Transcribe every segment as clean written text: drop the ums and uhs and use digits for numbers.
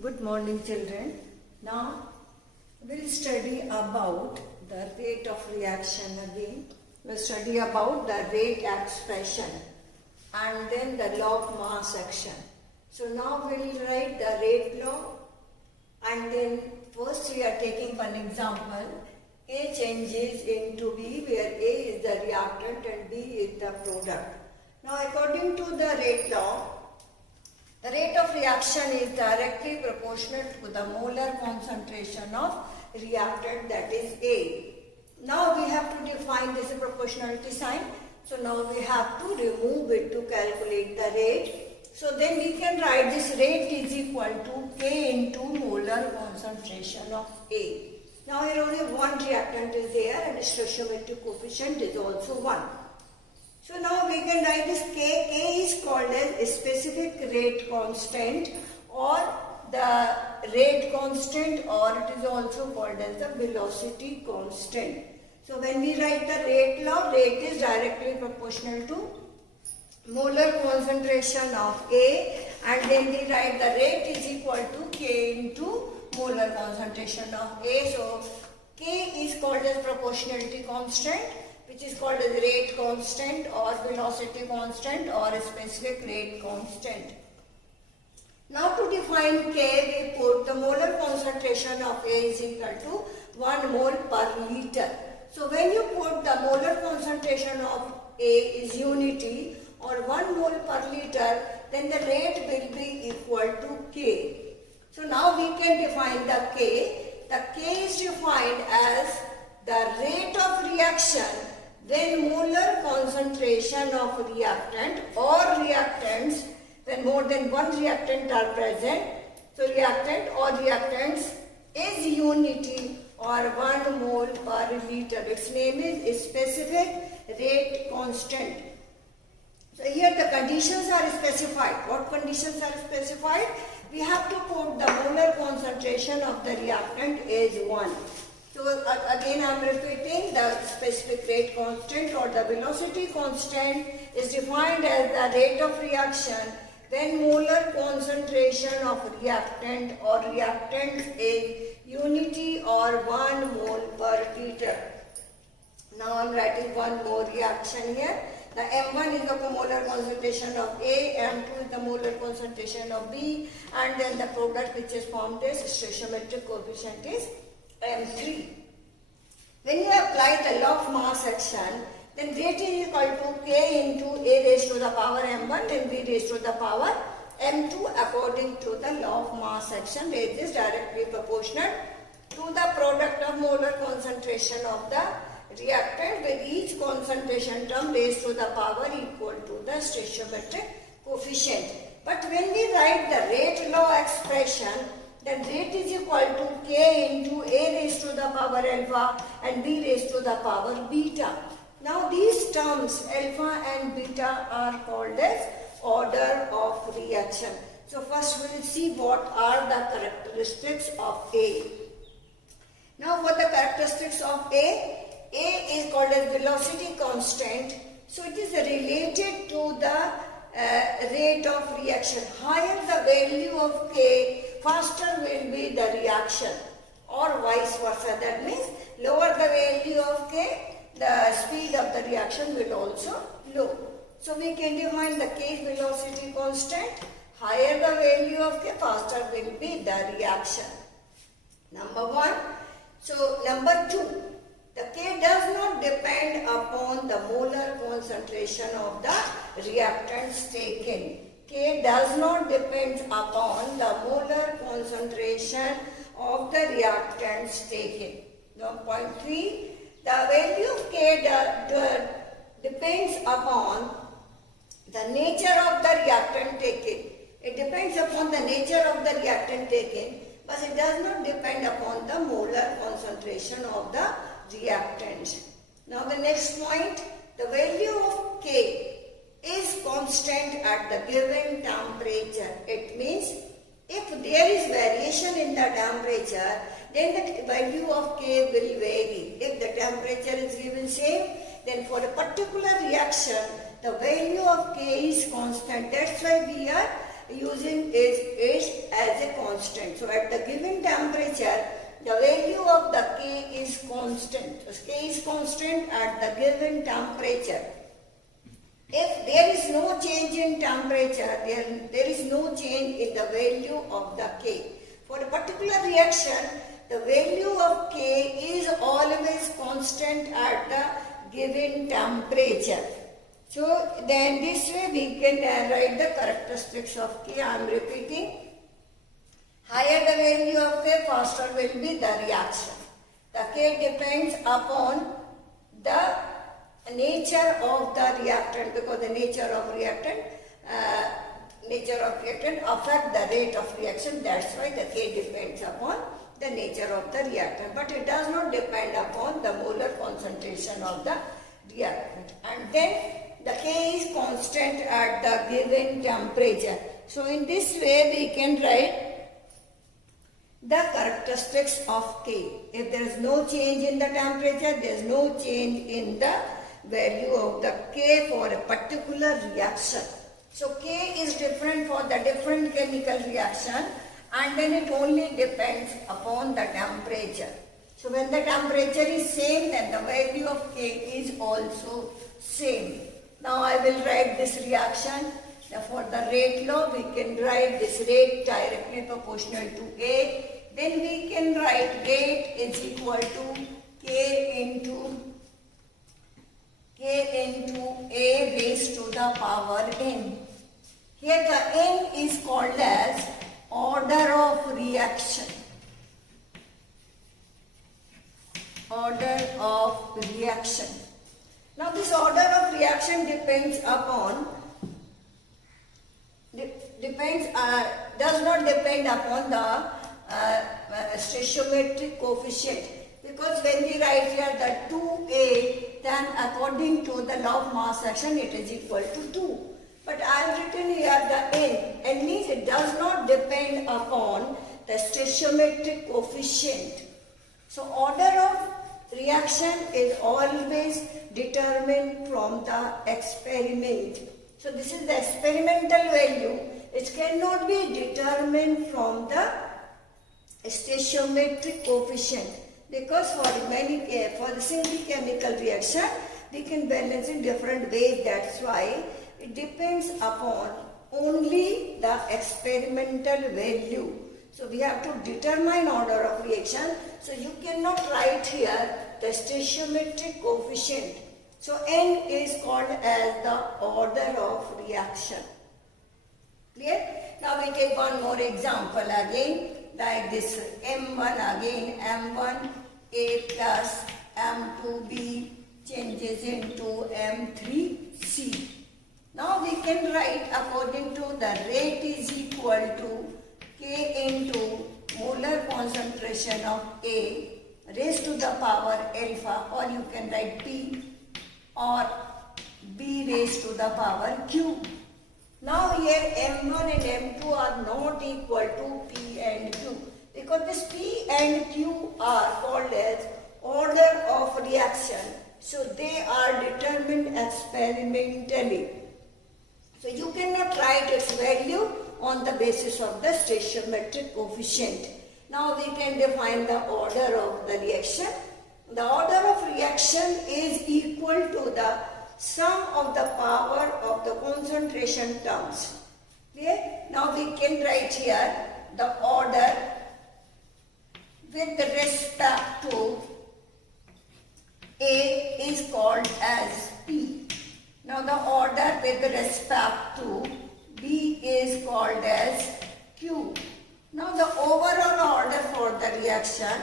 Good morning, children. Now we'll study about the rate of reaction again. We'll study about the rate expression and then the law of mass action. So now we'll write the rate law, and then first we are taking one example. A changes into B, where A is the reactant and B is the product. Now according to the rate law, the rate of reaction is directly proportional to the molar concentration of reactant, that is A. Now we have to define this proportionality sign. So now we have to remove it to calculate the rate. So then we can write this rate is equal to K into molar concentration of A. Now here only one reactant is there and stoichiometric coefficient is also 1. So now we can write this K. K is called as a specific rate constant or the rate constant, or it is also called as the velocity constant. So when we write the rate law, rate is directly proportional to molar concentration of A, and then we write the rate is equal to K into molar concentration of A. So K is called as proportionality constant, which is called as rate constant or velocity constant or a specific rate constant. Now to define K, we put the molar concentration of A is equal to 1 mole per liter. So when you put the molar concentration of A is unity or 1 mole per liter, then the rate will be equal to K. So now we can define the K. The K is defined as the rate of reaction when molar concentration of reactant or reactants, when more than one reactant are present. So reactant or reactants is unity or 1 mole per liter. Its name is specific rate constant. So here the conditions are specified. What conditions are specified? We have to put the molar concentration of the reactant is 1. So again I am repeating, the specific rate constant or the velocity constant is defined as the rate of reaction when molar concentration of reactant or reactants is unity or 1 mole per liter. Now I am writing one more reaction here. The M1 is the molar concentration of A, M2 is the molar concentration of B, and then the product which is formed is stoichiometric coefficient is M3. When you apply the law of mass action, then rate is equal to K into A raised to the power M1 and B raised to the power M2 according to the law of mass action. Rate is directly proportional to the product of molar concentration of the reactant with each concentration term raised to the power equal to the stoichiometric coefficient. But when we write the rate law expression, then rate is equal to K into A raised to the power alpha and B raised to the power beta. Now these terms alpha and beta are called as order of reaction. So first we will see what are the characteristics of A. Now what the characteristics of A? A is called as velocity constant. So it is related to the rate of reaction. Higher the value of K, faster will be the reaction, or vice versa. That means lower the value of K, the speed of the reaction will also low. So we can define the K velocity constant. Higher the value of K, faster will be the reaction. Number 1. So number 2. The K does not depend upon the molar concentration of the reactants taken. K does not depend upon the molar concentration of the reactants taken. Now point 3, the value of K depends upon the nature of the reactant taken. It depends upon the nature of the reactant taken, but it does not depend upon the molar concentration of the reactants. Now the next point, the value of K is constant at the given temperature. It means if there is variation in the temperature, then the value of K will vary. If the temperature is given same, then for a particular reaction, the value of K is constant. That's why we are using is as a constant. constant. So at the given temperature, the value of the K is constant. So K is constant at the given temperature. If there is no change in temperature, there is no change in the value of the K. For a particular reaction, the value of K is always constant at the given temperature. So then this way we can write the characteristics of K. I am repeating. Higher the value of K, faster will be the reaction. The K depends upon the nature of the reactant, because the nature of reactant affect the rate of reaction. That's why the K depends upon the nature of the reactant, but it does not depend upon the molar concentration of the reactant. And then the K is constant at the given temperature. So in this way we can write the characteristics of K. If there is no change in the temperature, there is no change in the value of the K for a particular reaction. So K is different for the different chemical reaction, and then it only depends upon the temperature. So when the temperature is same, then the value of K is also same. Now I will write this reaction. Now for the rate law, we can write this rate directly proportional to A. Then we can write rate is equal to K into A raised to the power n. Here the n is called as order of reaction. Order of reaction. Now this order of reaction does not depend upon the stoichiometric coefficient, because when we write here the 2A, then according to the law of mass action it is equal to 2. But I have written here the n means it does not depend upon the stoichiometric coefficient. So order of reaction is always determined from the experiment. So this is the experimental value. It cannot be determined from the stoichiometric coefficient, because for the single chemical reaction we can balance in different ways. That's why it depends upon only the experimental value. So we have to determine order of reaction. So you cannot write here the stoichiometric coefficient. So n is called as the order of reaction. Clear? Now we take one more example again, like this M1 again, M1 A plus M2B changes into M3C. Now we can write according to the rate is equal to K into molar concentration of A raised to the power alpha, or you can write P, or B raised to the power Q. Now here M1 and M2 are not equal to P and Q, because this P and Q are called as order of reaction. So they are determined experimentally. So you cannot write its value on the basis of the stoichiometric coefficient. Now we can define the order of the reaction. The order of reaction is equal to the sum of the power of the concentration terms. Okay? Now we can write here the order with respect to A is called as P. Now the order with respect to B is called as Q. Now the overall order for the reaction,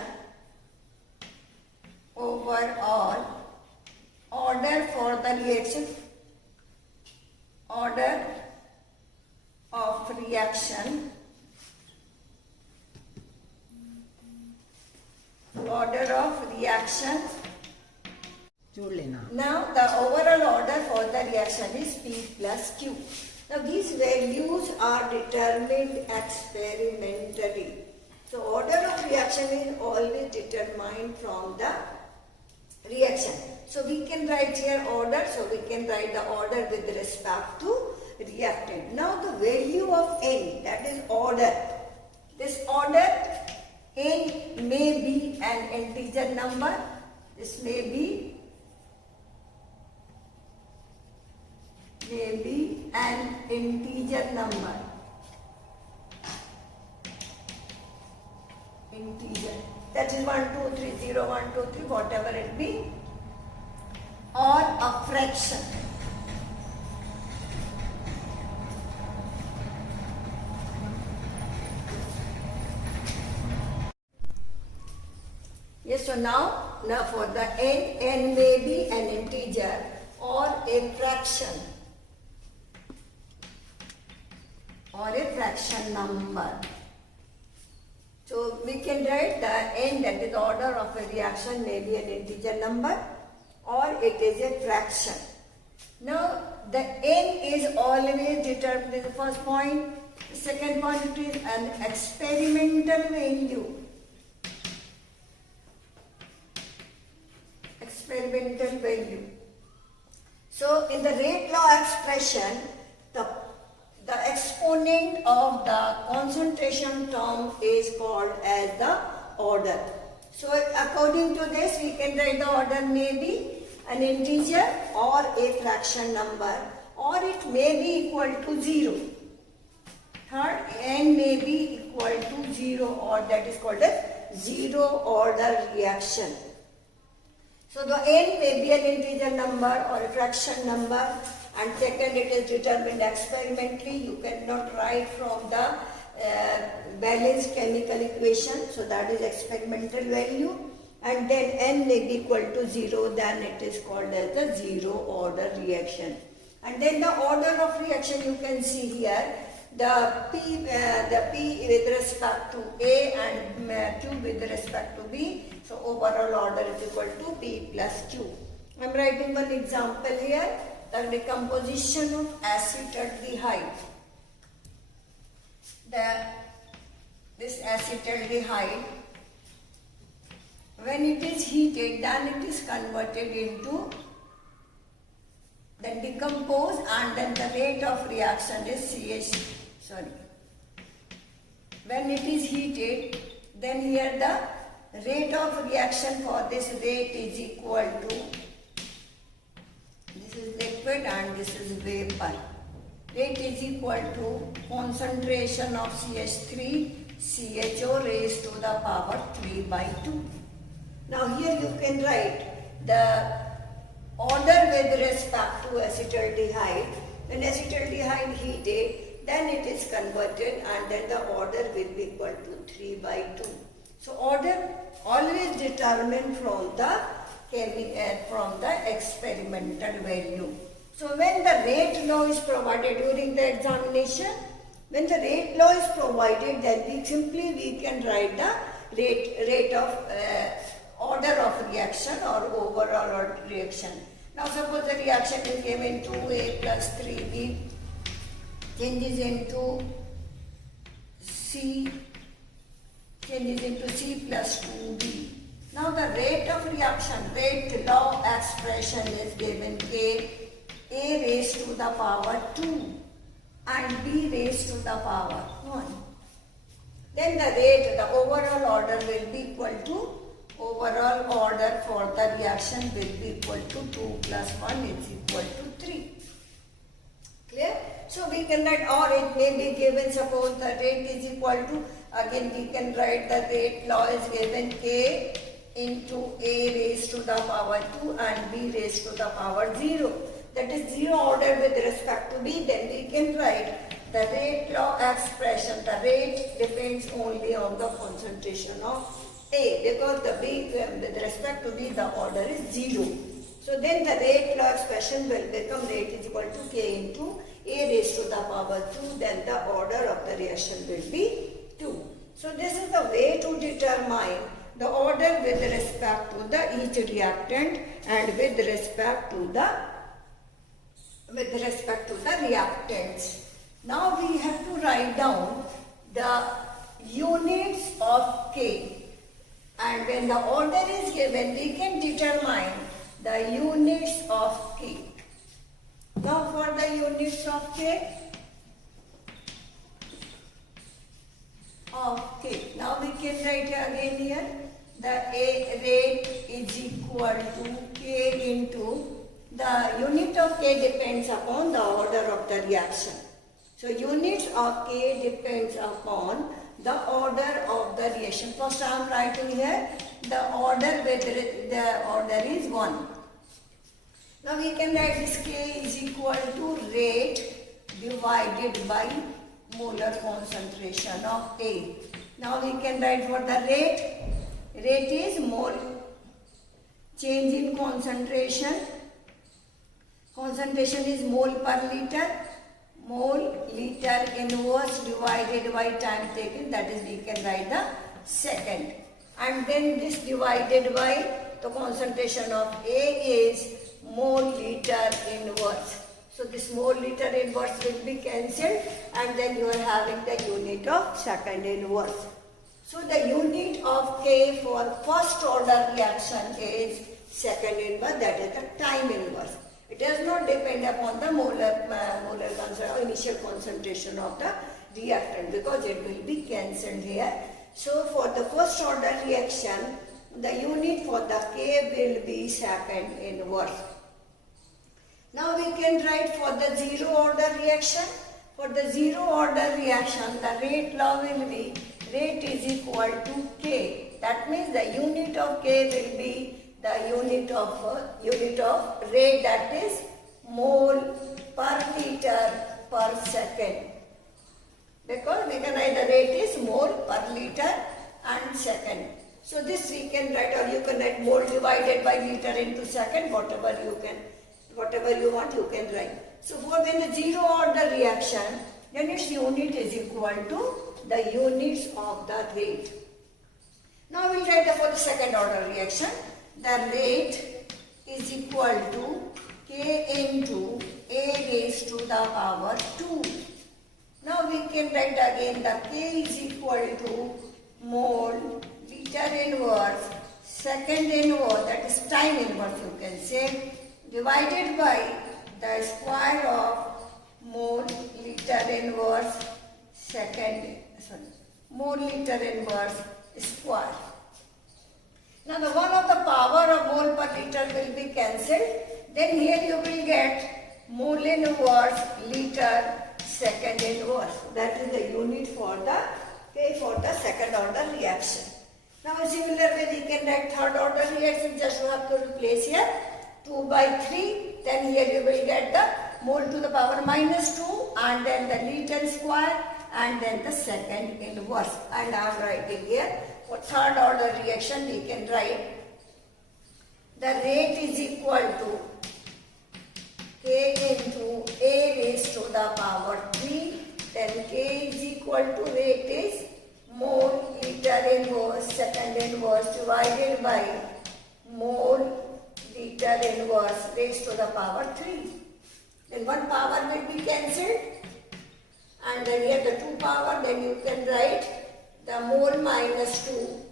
order of reaction, Now the overall order for the reaction is P plus Q. Now these values are determined experimentally. So order of reaction is always determined from the reaction. So we can write here order, so we can write the order with respect to reactant. Now the value of N, that is order. This order n may be an integer number. This may be an integer number. Integer. That is 1, 2, 3, 0, 1, 2, 3, whatever it be. Or a fraction. Yes, so now for the n may be an integer or a fraction number. So we can write the n, that is the order of a reaction, may be an integer number or it is a fraction. Now the n is always determined in the first point. The second point, it is an experimental value. Experimental value. So in the rate law expression, the exponent of the concentration term is called as the order. So according to this, we can write the order may be an integer or a fraction number, or it may be equal to 0. Third, n may be equal to 0, or that is called a zero order reaction. So the n may be an integer number or a fraction number, and second, it is determined experimentally. You cannot write from the balanced chemical equation, so that is experimental value. And then n may be equal to 0, then it is called as the zero order reaction. And then the order of reaction, you can see here, the P with respect to A and Q with respect to B. So overall order is equal to P plus Q. I am writing one example here, the decomposition of acetaldehyde. This acetaldehyde, when it is heated, then it is converted into, then decomposed, and then the rate of reaction is when it is heated, then here the rate of reaction for this rate is equal to, this is liquid and this is vapor. Rate is equal to concentration of CH3 CHO raised to the power 3 by 2. Now here you can write the order with respect to acetaldehyde. When acetaldehyde heated, then it is converted and then the order will be equal to 3 by 2. So order always determined from the experimental value. So when the rate law is provided during the examination, when the rate law is provided, then we can write the rate of order of reaction or overall reaction. Now suppose the reaction is given 2A plus 3B changes into C plus 2B. Now the rate of reaction, rate law expression is given K, A raised to the power 2 and B raised to the power 1. Then the overall order will be equal to, overall order for the reaction will be equal to 2 plus 1 is equal to 3. Clear? So we can write, or it may be given, suppose the rate is equal to, again we can write the rate law is given K into A raised to the power 2 and B raised to the power 0. That is zero order with respect to B. Then we can write the rate law expression. The rate depends only on the concentration of A, because the B with respect to B the order is 0. So then the rate law expression will become rate is equal to K into A raised to the power 2. Then the order of the reaction will be 2. So this is the way to determine the order with respect to the each reactant and with respect to the reactants. Now we have to write down the units of K, and when the order is given we can determine the units of K. Now for the units of K, of can write again here the A rate is equal to K into the unit of K depends upon the order of the reaction. So units of K depends upon the order of the reaction. First I am writing here the order, whether the order is 1. Now we can write this K is equal to rate divided by molar concentration of A. Now we can write for the rate. Rate is mole change in concentration. Concentration is mole per liter. Mole liter inverse divided by time taken, that is we can write the second. And then this divided by the concentration of A is mole liter inverse. So this mole liter inverse will be cancelled and then you are having the unit of second inverse. So the unit of K for first order reaction is second inverse, that is the time inverse. It does not depend upon the initial concentration of the reactant because it will be cancelled here. So for the first order reaction, the unit for the K will be second inverse. Now we can write for the zero order reaction. For the zero order reaction, the rate law will be rate is equal to K. That means the unit of K will be the unit of rate, that is mole per liter per second. Because we can write the rate is mole per liter and second. So this we can write, or you can write mole divided by liter into second, whatever you want you can write. So for when the zero order reaction, then its unit is equal to the units of the rate. Now we will write for the second order reaction. The rate is equal to K into A raised to the power 2. Now we can write again the K is equal to mole liter inverse, second inverse, that is time inverse you can say, divided by the square of mole liter inverse mole liter inverse square. Now the one of the power of mole per liter will be cancelled. Then here you will get mole inverse liter second inverse. That is the unit for the K for the second order reaction. Now a similar way we can write third order reaction. Just you have to replace here 2 by 3. Then here you will get the mole to the power minus 2 and then the liter square and then the second inverse. And I am writing here for third order reaction we can write the rate is equal to K into A raised to the power 3. Then K is equal to rate is mole liter inverse second inverse divided by mole liter inverse raised to the power 3. Then one power will be cancelled and then here the 2 power, then you can write the mole minus 2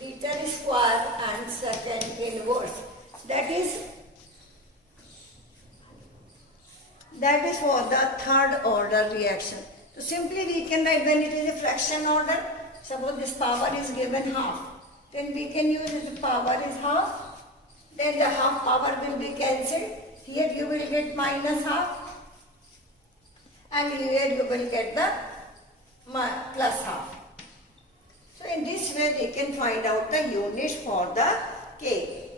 liter square and second inverse. That is for the third order reaction. So simply we can write when it is a fraction order, suppose this power is given half, then we can use the power is half, then the half power will be cancelled. Here you will get minus half and here you will get the plus half. So in this way we can find out the units for the K.